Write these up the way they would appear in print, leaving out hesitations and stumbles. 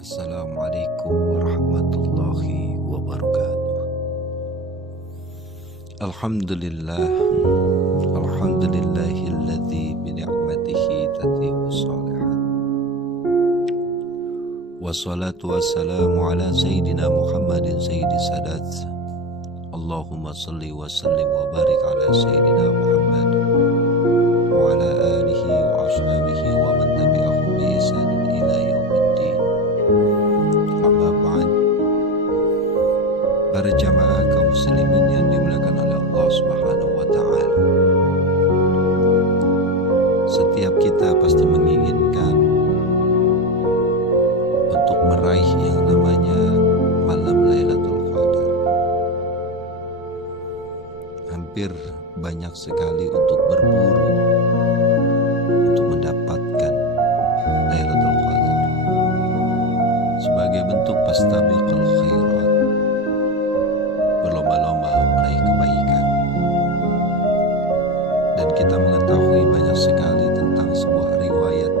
Assalamualaikum warahmatullahi wabarakatuh. Alhamdulillah, alhamdulillahilladzi bini'matihi tatimmu shalihat. Wassalatu wassalamu ala sayyidina Muhammadin sayyidis sadat. Allahumma salli wa sallim wa barik ala sayyidina Muhammad wa ala alihi wa ashabihi wa man tabi'ahum bi ihsanin ila yaumiddin. Amma ba'd. Para jamaah kaum muslimin yang dimuliakan oleh Allah Subhanahu wa taala. Setiap kita pasti menginginkan untuk meraih yang namanya malam Lailatul Qadar. Hampir banyak sekali untuk berburu untuk mendapatkan Lailatul Qadar sebagai bentuk fastabiqul khairat, berlomba-lomba meraih kebaikan. Dan kita mengetahui banyak sekali tentang sebuah riwayat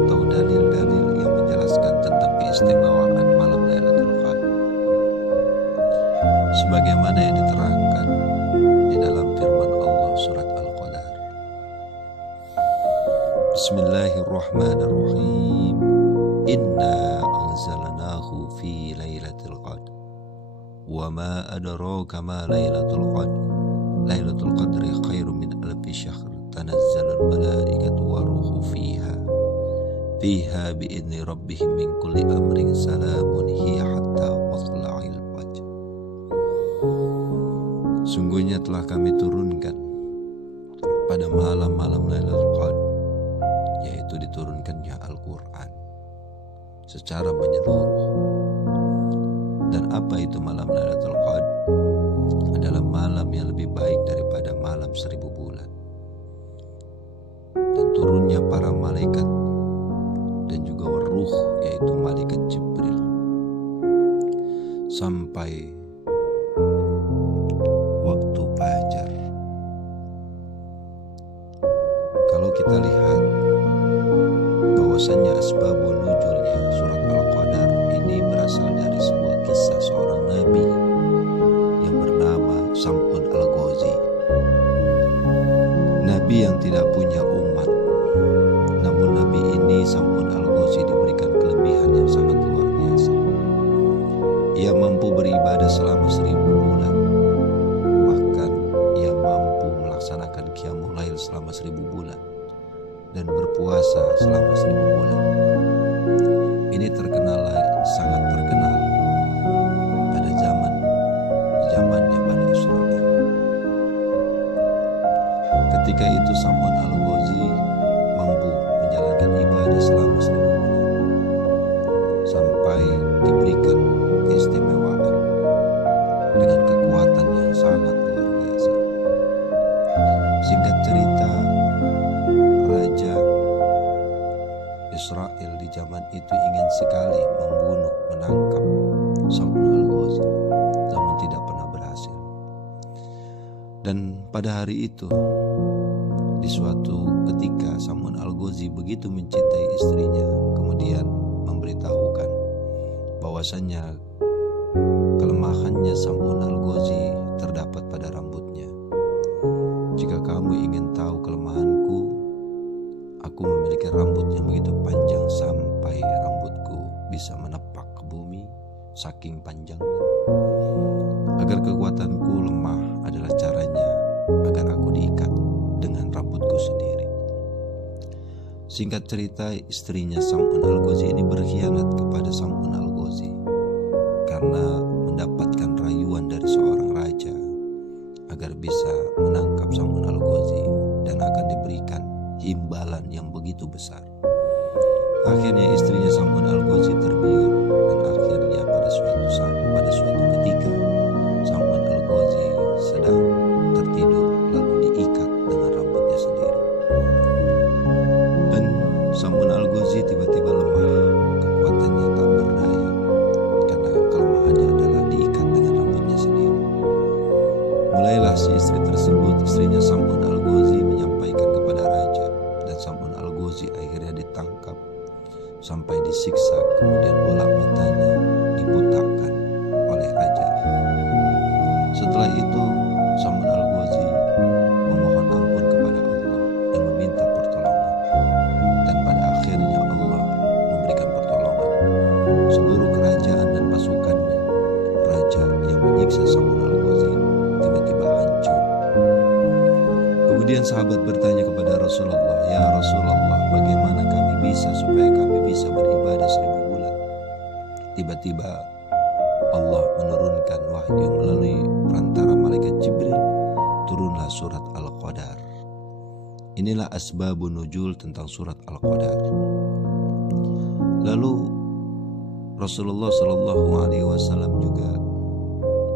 atau dalil-dalil yang menjelaskan tentang keistimewaan malam Lailatul Qadar sebagaimana yang diterangkan di dalam firman Allah surat Al-Qadar. Bismillahirrahmanirrahim. Inna anzalnahu fi lailatul qadr wa ma adraka ma lailatul qadr. Lailatul qadri khairum min alfi syahr. Tanazzalul malaikatu waruhu fiha biidzni rabbihim min kulli amrin salamun hiya hatta matla'il fajr. Sungguhnya telah kami turunkan pada malam-malam Lailatul Qadar, yaitu diturunkannya Al-Quran secara menyeluruh. Dan apa itu malam Lailatul Qadar? Adalah malam yang lebih baik daripada malam 1000 bulan. Dan turunnya para malaikat dan juga ruh, yaitu malaikat Jibril, sampai waktu fajar. Kalau kita lihat bahwasannya asbabun nuzulnya surat Al-Qadar ini berasal dari sebuah kisah seorang nabi yang bernama Sam'un Al-Ghazi. Nabi yang tidak punya umat. Namun nabi ini Sam'un Al-Ghazi diberikan kelebihan yang sangat luar biasa. Ia mampu beribadah selama 1000 bulan. Bahkan ia mampu melaksanakan qiyamul lail selama 1000 bulan dan berpuasa selama 1000 bulan. Ini sangat terkenal pada zamannya Bani Israil. Ketika itu Sam'un Al-Ghazi mampu menjalankan ibadah selama 1000 bulan sampai diberikan keistimewaan dengan kekuatan yang sangat luar biasa. Singkat cerita, Raja Israel di zaman itu ingin sekali menangkap Sam'un Al-Ghazi, namun tidak pernah berhasil. Dan pada hari itu, di suatu ketika Sam'un Al-Ghazi begitu mencintai istrinya, kemudian memberitahukan bahwasannya kelemahannya Sam'un Al-Ghazi terdapat pada rambutnya. Jika kamu ingin tahu kelemahanku, aku memiliki rambut yang begitu panjang sampai rambutku bisa menepak ke bumi, saking panjangnya. Agar kekuatanku lemah adalah caranya agar aku diikat dengan rambutku sendiri. Singkat cerita, istrinya Sam'un Al-Ghazi ini berkhianat kepada Sam'un Al-Ghazi karena mendapatkan rayuan dari seorang raja agar bisa menangkap Sam'un Al-Ghazi dan akan diberikan imbalan yang begitu besar. Akhirnya istrinya Sam'un Al-Ghazi tergiur, dan akhirnya pada suatu ketika Sam'un Al-Ghazi sedang tertidur lalu diikat dengan rambutnya sendiri. Dan Sam'un Al-Ghazi tiba-tiba lemah, kekuatannya tak berdaya karena kelemahannya adalah diikat dengan rambutnya sendiri. Mulailah si istri tersebut, istrinya Sam'un Al-Ghazi, menyampaikan kepada raja, dan Sam'un Al-Ghazi akhirnya ditangkap sampai di disiksa, kemudian bola matanya dibutakan oleh raja. Setelah itu Salman Al-Ghazi memohon ampun kepada Allah dan meminta pertolongan, dan pada akhirnya Allah memberikan pertolongan. Seluruh kerajaan dan pasukannya, raja yang menyiksa Salman Al-Ghazi tiba-tiba hancur. Kemudian sahabat bertanya kepada Rasulullah, "Ya Rasulullah, bagaimana kami bisa supaya kami bisa beribadah 1000 bulan?" Tiba-tiba Allah menurunkan wahyu melalui perantara malaikat Jibril, turunlah surat Al-Qadar. Inilah asbabun nuzul tentang surat Al-Qadar. Lalu Rasulullah SAW juga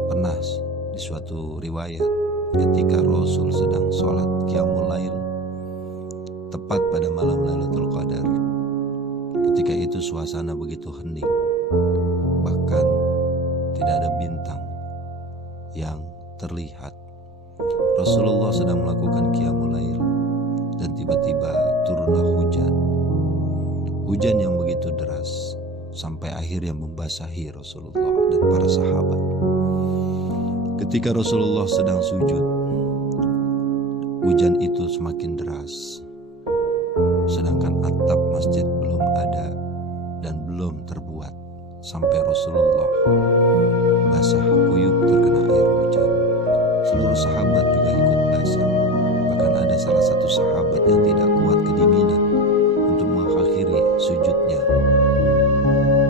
pernah di suatu riwayat ketika Rasul sedang sholat qiyamul lail tepat pada malam Lailatul Qadar. Ketika itu suasana begitu hening, bahkan tidak ada bintang yang terlihat. Rasulullah sedang melakukan qiyamul lail dan tiba-tiba turunlah hujan. Hujan yang begitu deras sampai akhirnya membasahi Rasulullah dan para sahabat. Ketika Rasulullah sedang sujud, hujan itu semakin deras, sedangkan atap masjid belum ada dan belum terbuat, sampai Rasulullah basah kuyup terkena air hujan. Seluruh sahabat juga ikut basah. Bahkan ada salah satu sahabat yang tidak kuat kedinginan untuk mengakhiri sujudnya.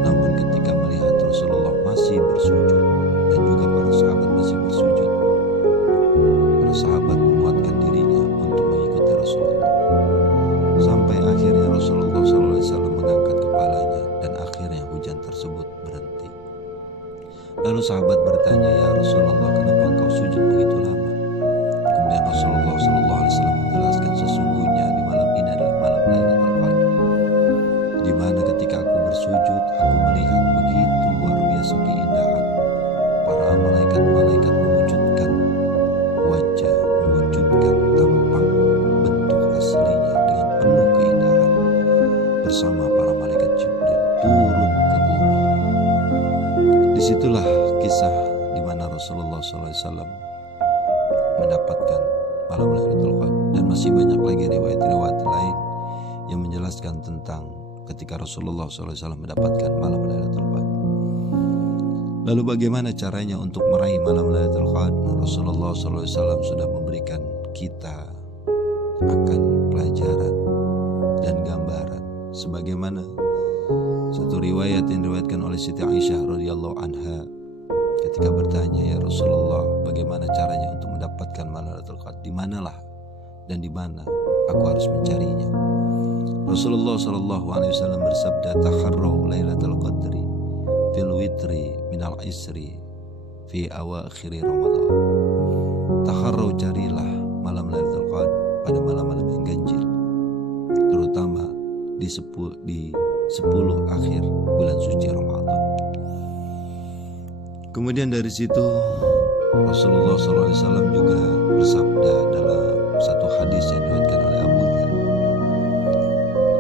Namun ketika melihat Rasulullah masih bersujud dan juga para sahabat masih bersujud, para sahabat menguatkan dirinya untuk mengikuti Rasulullah. Sampai akhirnya Rasulullah SAW mengangkat kepalanya dan akhirnya hujan tersebut berhenti. Lalu sahabat bertanya, "Ya Rasulullah, kenapa engkau sujud begitu lama?" Kemudian Rasulullah SAW menjelaskan, "Sesungguhnya di malam ini adalah malam Lailatul Qadar, di mana ketika aku bersujud, aku melihat begitu luar biasa keindahan. Para malaikat-malaikat mewujudkan wajah, mewujudkan tampang bentuk aslinya dengan penuh keindahan bersama para malaikat Jibril turun ke bumi." Disitulah kisah di mana Rasulullah SAW mendapatkan malam Lailatul Qadar, dan masih banyak lagi riwayat-riwayat lain yang menjelaskan tentang ketika Rasulullah SAW mendapatkan malam Lailatul Qadar. Lalu bagaimana caranya untuk meraih malam Lailatul Qadar? Rasulullah SAW sudah memberikan kita akan pelajaran dan gambaran, sebagaimana satu riwayat yang diriwayatkan oleh Siti Aisyah radhiyallahu anha ketika bertanya, "Ya Rasulullah, bagaimana caranya untuk mendapatkan malam Lailatul Qadar? Di manalah dan di mana aku harus mencarinya?" Rasulullah SAW bersabda, "Takharraw Lailatul Qadri fil witri minal isri fi awakhiri Ramadan." Takharraw, carilah malam Lailatul Qadar pada malam-malam yang ganjil, terutama di 10 akhir bulan suci Ramadan. Kemudian dari situ Rasulullah SAW juga bersabda dalam satu hadis yang diriwayatkan oleh Abu Dzar,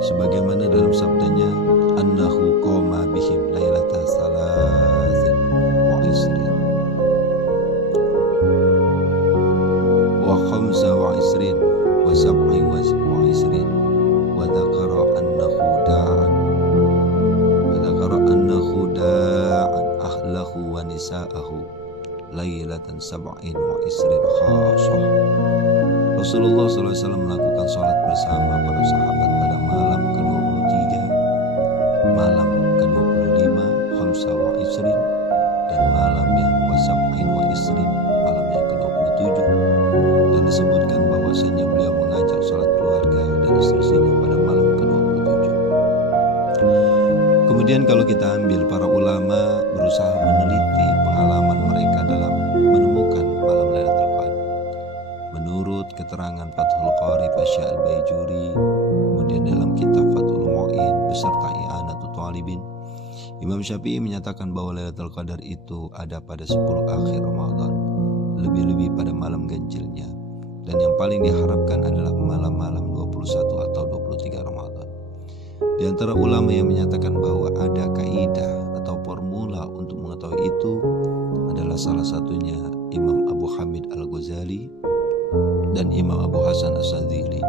sebagaimana dalam sabdanya, "Annahu qama bihim lailata salasin wa isrin wa khamsa wa isrin wa sab'i wa isrin wa dzakara annahu da'an ahlahu wa nisa'ahu lailatan sab'in wa isrin khasah." Rasulullah SAW melakukan sholat bersama para sahabat pada malam ke-23, malam ke-25, khamsa wa isrin, dan malam yang wasab'in wa isrin, malam yang ke-27. Dan disebutkan bahwasanya beliau mengajak sholat keluarga dan istri-istrinya pada malam ke-27. Kemudian kalau kita ambil, para ulama berusaha meneliti pengalaman mereka dalam menemukan malam Lailatul Qadar. Menurut keterangan Fathul Qari Pasha Al-Baijuri, kemudian dalam kitab Fathul Mu'in beserta I'anatul Talibin, Imam Syafi'i menyatakan bahwa Lailatul Qadar itu ada pada 10 akhir Ramadan, lebih-lebih pada malam ganjilnya, dan yang paling diharapkan adalah malam-malam 21 atau 23 Ramadan. Di antara ulama yang menyatakan bahwa ada kaidah atau formula untuk mengetahui itu adalah salah satunya Imam Abu Hamid Al-Ghazali dan Imam Abu Hasan As-Sadzili.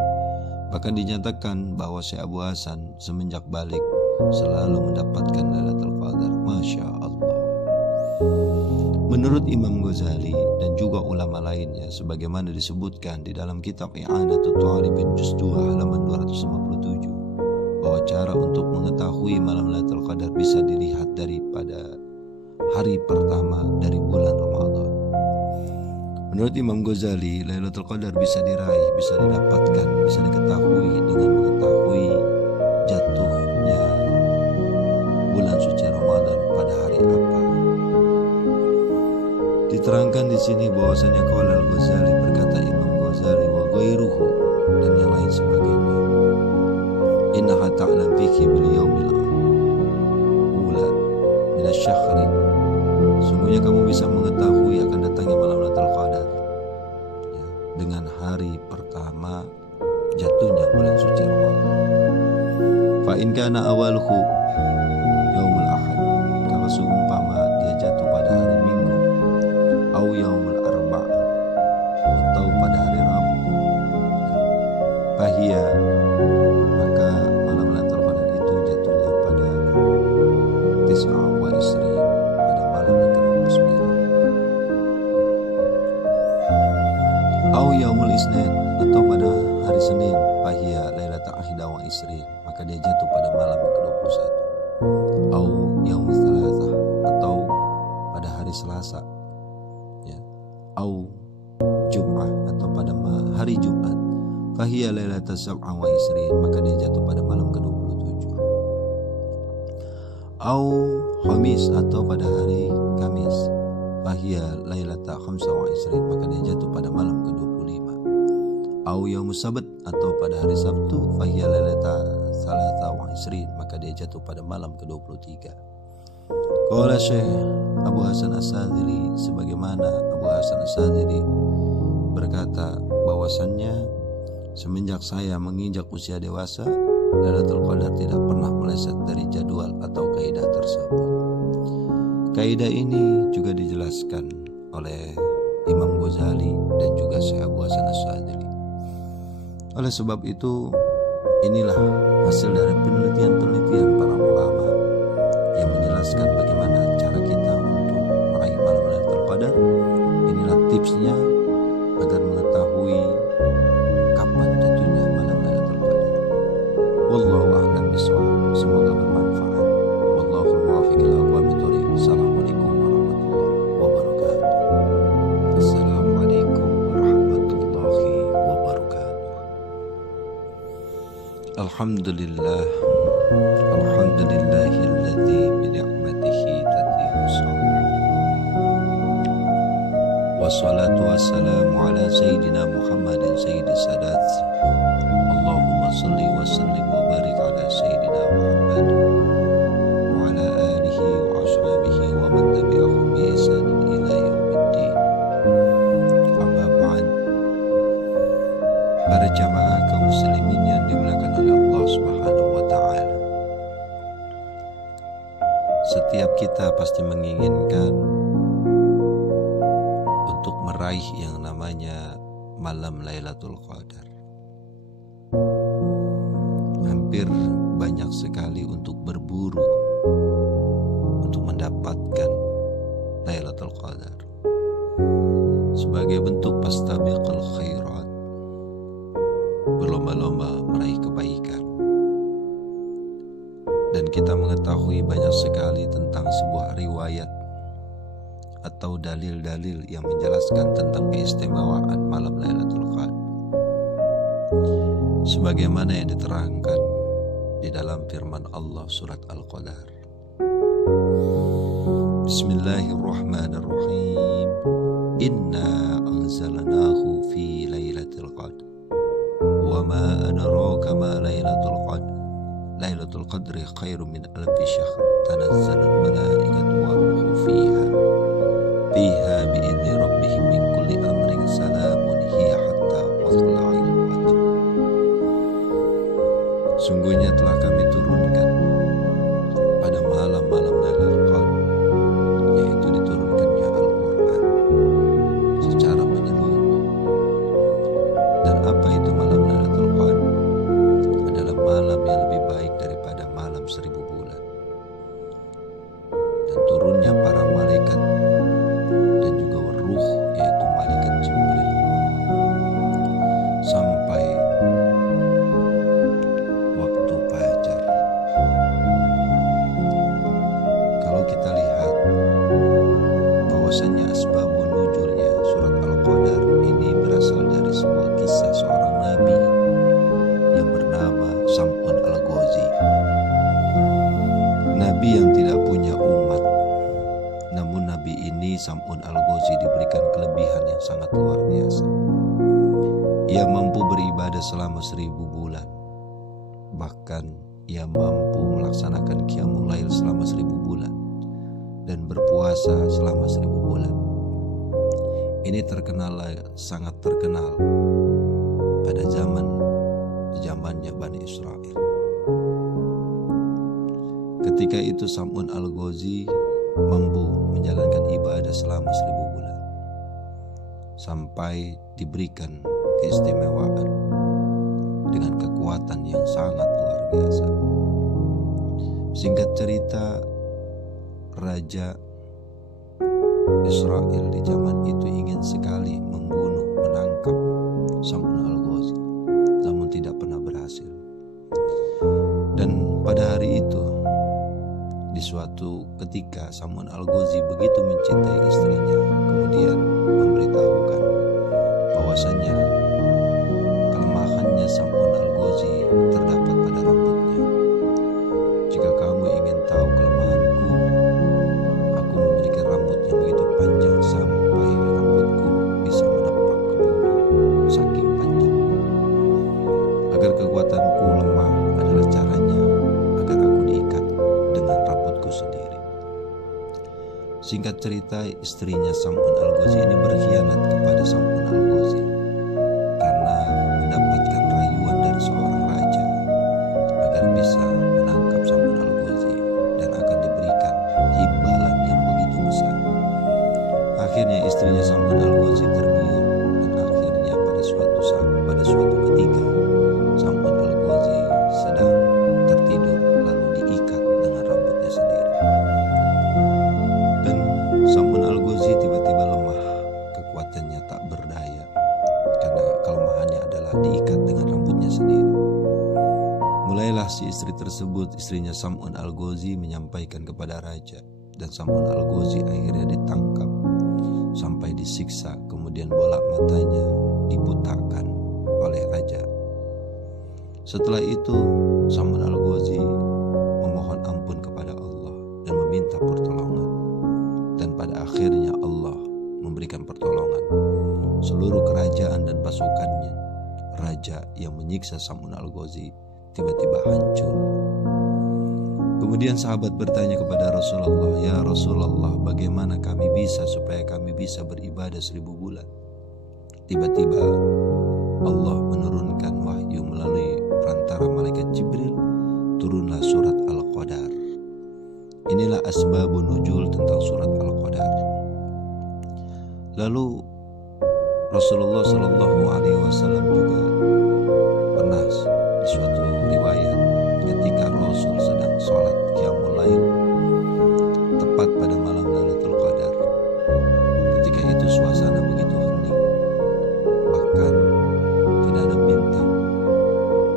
Bahkan dinyatakan bahwa Syekh Abu Hasan semenjak balik selalu mendapatkan Lailatul Qadar. Masya Allah. Menurut Imam Ghazali dan juga ulama lainnya, sebagaimana disebutkan di dalam kitab I'anatul Talibin Juz 2 halaman 257, bahwa cara untuk mengetahui malam Lailatul Qadar bisa dilihat daripada hari pertama dari bulan Ramadan. Menurut Imam Ghazali, Lailatul Qadar bisa diraih, bisa didapatkan, bisa diketahui dengan mengetahui jatuhnya bulan suci Ramadan pada hari apa. Diterangkan di sini bahwasanya qala Al-Ghazali, berkata Imam Ghazali, wa ghairuhu, dan yang lain sebagainya, innaha ta'lam fihi bil yaumil ula min asy-syahri, sungguhnya kamu bisa mengetahui akan datangnya malam Lailatul Qadar ya, dengan hari pertama jatuhnya bulan suci Ramadan. Fa in kana awaluhu yaumul ahad, kalau seumpama dia jatuh pada hari Minggu, au yaumul arba', atau pada hari Rabu, fahiya, maka malam Lailatul Qadar itu jatuhnya pada Tis'a wa Isri, pada malam yang ke-29. Au yaumul isnin, atau pada hari Senin, fahiya lailatul ahida wa isri, maka dia jatuh pada malam yang ke-21. Au yaumul thalathah, atau pada hari Selasa ya. Au Jum'ah, atau pada hari Jumat, fahiya lailatul sab'a wa isrin, maka dia jatuh pada malam ke-27. Au Khamis, atau pada hari Kamis, fahiya lailatul khamsa wa isrin, maka dia jatuh pada malam ke-25. Au yaumus sabt, atau pada hari Sabtu, fahiya lailatul salatsa wa isrin, maka dia jatuh pada malam ke-23. Qala Syekh Abu Hasan As-Sadzili, sebagaimana Abu Hasan As-Sadzili berkata bahwasannya semenjak saya menginjak usia dewasa, Lailatul Qadar tidak pernah meleset dari jadwal atau kaidah tersebut. Kaidah ini juga dijelaskan oleh Imam Ghazali dan juga Syekh Abu Hasan As-Sadzili. Oleh sebab itu, inilah hasil dari penelitian-penelitian para ulama yang menjelaskan bagaimana cara kita untuk meraih malam Lailatul Qadar. Inilah tipsnya agar mengetahui kapan jatuhnya malam Lailatul Qadar. Wallahu a'lam bishawab. Semoga bermanfaat. Wallahu muwaffiq ila aqwamit thoriq. Assalamualaikum warahmatullahi wabarakatuh. Assalamualaikum warahmatullahi wabarakatuh. Alhamdulillah. Alhamdulillahilladzi bi ni'matihi tatimmu shalah. Wassalatu wassalamu ala sayyidina Muhammadin sayyidis sadat. Allahumma salli wa sallim wa barik ala sayyidina Muhammad wa ala alihi wa ashabihi wa man tabi'ahum bi ihsanin ila yaumiddin. Amma ba'd. Para jamaah kaum muslimin yang dimuliakan oleh Allah Subhanahu wa taala, setiap kita pasti menginginkan untuk meraih yang namanya malam Lailatul Qadar. Hampir banyak sekali untuk berburu untuk mendapatkan Lailatul Qadar sebagai bentuk fastabiqul khairat, berlomba-lomba meraih kebaikan. Dan kita mengetahui banyak sekali tentang sebuah riwayat atau dalil-dalil yang menjelaskan tentang keistimewaan malam Lailatul Qadar, sebagaimana yang diterangkan di dalam firman Allah surat Al-Qadar. Bismillahirrahmanirrahim. Inna anzalnahu fi lailatul qadr wa ma adraka ma lailatul qadr. Lailatul qadri khairum min alfi syahr. Tanazzalul malaikatu waruhu fiha bi'idzni rabbihim min kulli amrin salamun hiya hatta matla'il fajr. Sungguhnya telah kami turunkan dan turunnya para malaikat dan juga ruh, yaitu malaikat Jibril, sampai waktu fajar. Kalau kita lihat bahwasannya asbabun nuzulnya surat Al-Qadar ini berasal dari sebuah kisah seorang nabi yang bernama Sam'un Al-Ghazi. Nabi yang tidak punya umat, namun nabi ini Sam'un Al-Ghazi diberikan kelebihan yang sangat luar biasa. Ia mampu beribadah selama 1000 bulan. Bahkan ia mampu melaksanakan qiyamul lail selama 1000 bulan dan berpuasa selama 1000 bulan. Ini sangat terkenal pada zamannya Bani Israel. Ketika itu Sam'un Al-Ghazi mampu menjalankan ibadah selama 1000 bulan sampai diberikan keistimewaan dengan kekuatan yang sangat luar biasa. Singkat cerita, Raja Israel di zaman itu ingin sekali menangkap Sam'un Al-Ghazi, namun tidak pernah berhasil. Dan pada hari itu, di suatu ketika, Sam'un Al-Ghazi begitu mencintai istrinya, kemudian memberitahukan bahwasannya kelemahannya Sam'un Al-Ghazi terdapat pada rambutnya. Jika kamu ingin tahu kelemahanku, aku memiliki rambut yang begitu panjang sampai rambutku bisa menepak ke bumi, saking panjang. Agar kekuatanku lemah adalah caranya agar aku diikat dengan rambutku sendiri. Singkat cerita, istrinya Sam'un Al-Ghazi ini berkhianat kepada Sam'un Al-Ghazi karena mendapatkan rayuan dari seorang raja agar bisa menangkap Sam'un Al-Ghazi dan akan diberikan imbalan yang begitu besar. Akhirnya istrinya Sam'un Al-Ghazi tergiur, dan akhirnya pada suatu ketika Sam'un Al-Ghazi sedang tertidur lalu diikat dengan rambutnya sendiri. Dan Sam'un Al-Ghazi tiba-tiba lemah, kekuatannya tak berdaya karena kelemahannya adalah diikat dengan rambutnya sendiri. Mulailah si istri tersebut, istrinya Sam'un Al-Ghazi, menyampaikan kepada raja, dan Sam'un Al-Ghazi akhirnya ditangkap sampai disiksa, kemudian bola matanya dibutakan oleh raja. Setelah itu Sam'un Al-Ghazi memohon ampun kepada Allah dan meminta pertolongan, dan pada akhirnya Allah memberikan pertolongan. Seluruh kerajaan dan pasukannya, raja yang menyiksa Sam'un Al-Ghazi, tiba-tiba hancur. Kemudian sahabat bertanya kepada Rasulullah, "Ya Rasulullah, bagaimana supaya kami bisa beribadah 1000 bulan?" Tiba-tiba Allah menurunkan wahyu melalui perantara malaikat Jibril, turunlah surat Al-Qadar. Inilah asbabun nuzul tentang surat Al-Qadar. Lalu Rasulullah SAW juga pernah di suatu riwayat ketika Rasul sedang sholat qiyamul lail tepat pada malam Lailatul Qadar. Ketika itu suasana begitu hening, bahkan tidak ada bintang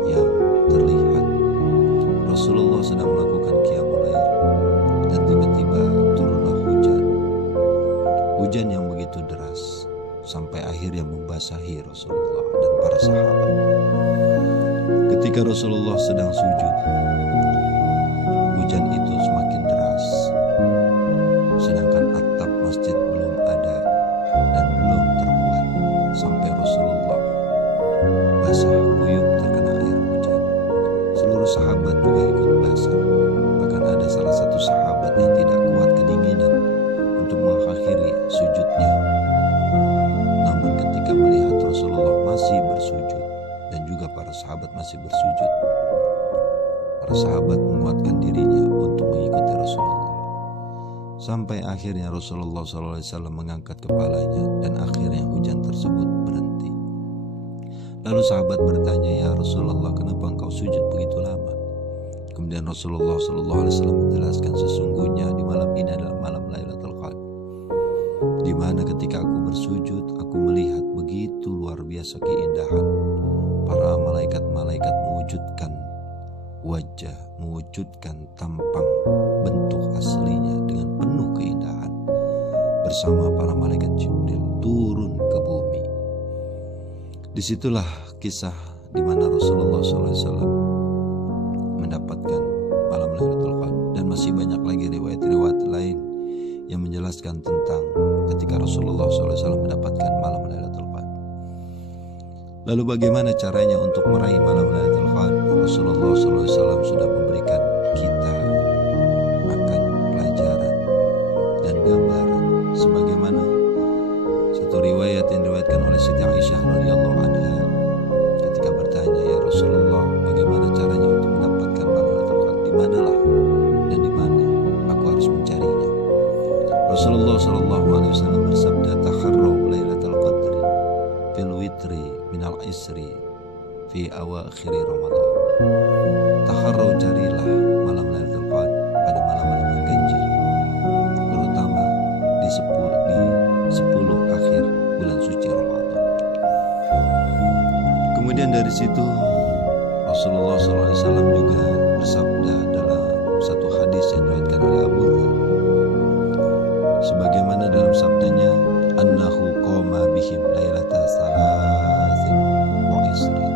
yang terlihat. Rasulullah sedang melakukan qiyamul lail dan tiba-tiba turunlah hujan yang begitu deras sampai akhirnya membasahi Rasulullah dan para sahabat. Ketika Rasulullah sedang sujud, hujan itu semakin deras, sedangkan atap masjid belum ada dan belum terbuat, sampai Rasulullah basah kuyup terkena air hujan. Seluruh sahabat juga ikut basah, bahkan ada salah satu sahabat yang tidak kuat kedinginan untuk mengakhiri sujudnya. Namun ketika melihat Rasulullah masih bersujud dan juga para sahabat masih bersujud, para sahabat menguatkan dirinya untuk mengikuti Rasulullah. Sampai akhirnya Rasulullah SAW mengangkat kepalanya dan akhirnya hujan tersebut berhenti. Lalu sahabat bertanya, "Ya Rasulullah, kenapa engkau sujud begitu lama?" Kemudian Rasulullah SAW menjelaskan, sesungguhnya di malam ini adalah Karena ketika aku bersujud, aku melihat begitu luar biasa keindahan. Para malaikat-malaikat mewujudkan wajah, mewujudkan tampang bentuk aslinya dengan penuh keindahan. Bersama para malaikat Jibril turun ke bumi. Disitulah kisah di mana Rasulullah SAW mendapatkan malam Lailatul Qadar. Dan masih banyak lagi riwayat-riwayat lain yang menjelaskan tentang ketika Rasulullah SAW mendapatkan malam Lailatul Qadar. Lalu bagaimana caranya untuk meraih malam Lailatul Qadar? Rasulullah SAW sudah memberikan kita akan pelajaran dan gambaran, sebagaimana satu riwayat yang diriwayatkan oleh Siti Aisyah radhiyallahu anha ketika bertanya, ya Rasulullah, bagaimana caranya untuk mendapatkan malam Lailatul Qadar? Di manalah dan di mana aku harus mencarinya? Rasulullah SAW bersabda, "Takharraw Lailatul Qadri fil witri minal isri fi awakhir Ramadan." Takharraw, carilah malam Lailatul Qadar pada malam-malam yang ganjil, terutama di 10 akhir bulan suci Ramadan. Kemudian dari situ Rasulullah SAW juga bersabda dalam satu hadis yang diriwayatkan oleh Abu Dzar, sebagaimana dalam sabdanya, annahu qama bihim lailata salasin wa isrin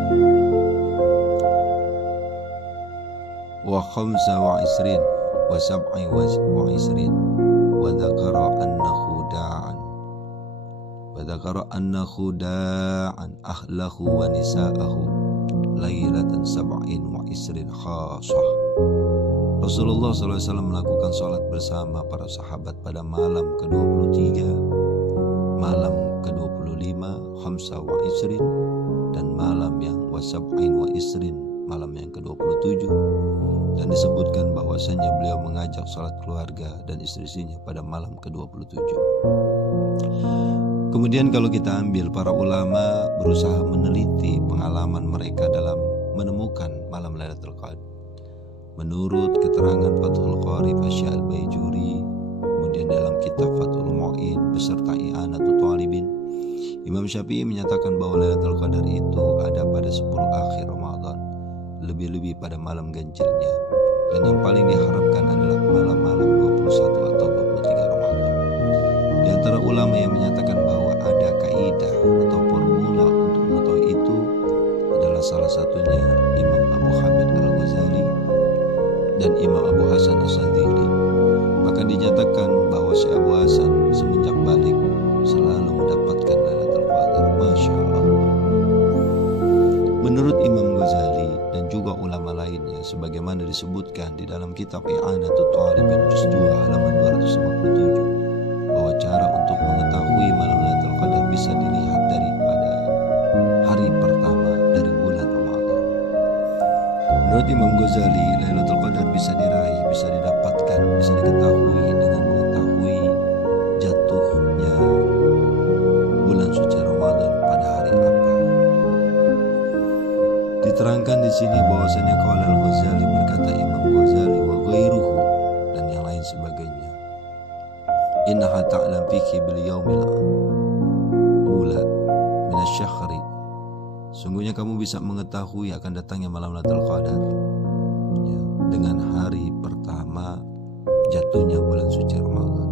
wa khamsa wa isrin wa sab'i wa isrin wa dzakara annahu da'an ahlahu wa nisa'ahu lailatan sab'in wa isrin khasah. Rasulullah SAW melakukan sholat bersama para sahabat pada malam ke-23, malam ke-25, khamsa wa isrin, dan malam yang wasab'in wa isrin, malam yang ke-27. Dan disebutkan bahwasanya beliau mengajak sholat keluarga dan istri-istrinya pada malam ke-27. Kemudian kalau kita ambil, para ulama berusaha meneliti pengalaman mereka dalam menemukan malam Lailatul Qadar. Menurut keterangan Fathul Qari Fasya Al-Baijuri, kemudian dalam kitab Fathul Mu'in beserta I'anatul Talibin, Imam Syafi'i menyatakan bahwa Lailatul Qadar itu ada pada 10 akhir Ramadan, lebih-lebih pada malam ganjilnya. Dan yang paling diharapkan adalah malam-malam 21 atau 23 Ramadan. Di antara ulama yang menyatakan bahwa ada kaidah atau formula untuk mengetahui itu adalah salah satunya Imam Abu Hamid Al-Ghazali dan Imam Abu Hasan As-Sadzili. Maka dinyatakan bahwa Syekh Abu Hasan semenjak balik selalu mendapatkan Lailatul Qadar. Masya Allah. Menurut Imam Ghazali dan juga ulama lainnya, sebagaimana disebutkan di dalam kitab I'anatul Talibin juz 2 halaman 257, bahwa cara untuk mengetahui malam Lailatul Qadar bisa dilihat daripada hari pertama dari bulan Ramadan. Menurut Imam Ghazali, Lailatul Qadar bisa diraih, bisa didapatkan, bisa diketahui dengan mengetahui jatuhnya bulan suci Ramadan pada hari apa. Diterangkan di sini bahwasanya qala Al-Ghazali, berkata Imam Ghazali, wa ghairuhu, dan yang lain sebagainya, innaha ta'lam fiki bil yaumil ula min asy-syahri, sungguhnya kamu bisa mengetahui akan datangnya malam Lailatul Qadar ya, dengan hari pertama jatuhnya bulan suci Ramadan.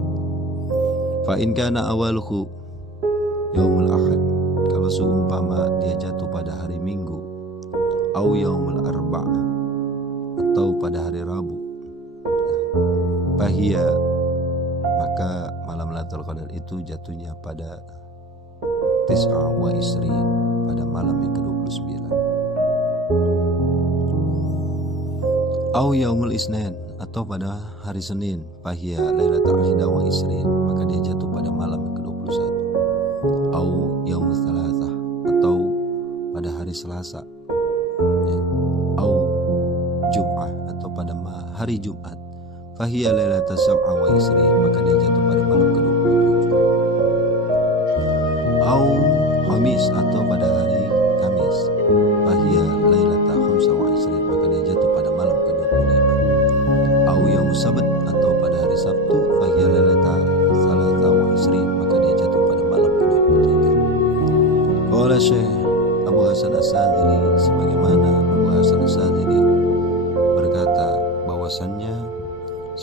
Fa in kana awaluhu yaumul ahad, kalau seumpama dia jatuh pada hari Minggu, au yaumul arba'ah, atau pada hari Rabu, bahia, maka malam Lailatul Qadar itu jatuhnya pada tis'a wa isrin, pada malam yang ke-29. Au yaumul isnin, atau pada hari Senin, bahia lailatul ahida wa isrin, maka dia jatuh pada malam yang ke-21. Au yaumul thalathah, atau pada hari Selasa ya. Au Jum'ah, atau pada hari Jumat, fahiyya lailatul sab'a wa isrin, maka dia jatuh pada malam ke-27. Au Khamis, atau pada hari Kamis, fahiyya lailatul khamsa wa isrin, maka dia jatuh pada malam ke-25. Au yaum Sabat, atau pada hari Sabtu, fahiyya lailatul salasa wa isrin, maka dia jatuh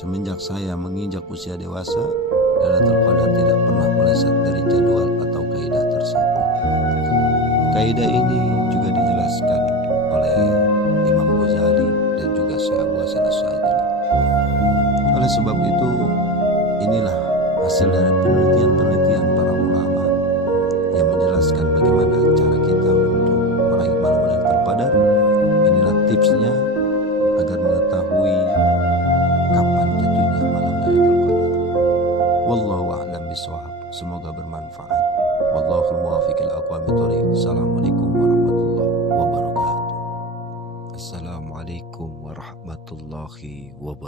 Semenjak saya menginjak usia dewasa, Lailatul Qadar tidak pernah meleset dari jadwal atau kaidah tersebut. Kaidah ini juga dijelaskan oleh Imam Ghazali dan juga Syekh Abu Hasan Asy'adzili. Oleh sebab itu, inilah hasil dari penelitian-penelitian para ulama yang menjelaskan bagaimana cara kita untuk meraih malam Lailatul Qadar. Inilah tipsnya agar mengetahui kapan jatuhnya malam Lailatul Qadar. Wallahu a'lam bishawab. Semoga bermanfaat. Wallahul muwaffiq ila aqwamit thoriq. Assalamualaikum warahmatullahi wabarakatuh. Assalamualaikum warahmatullahi wabarakatuh.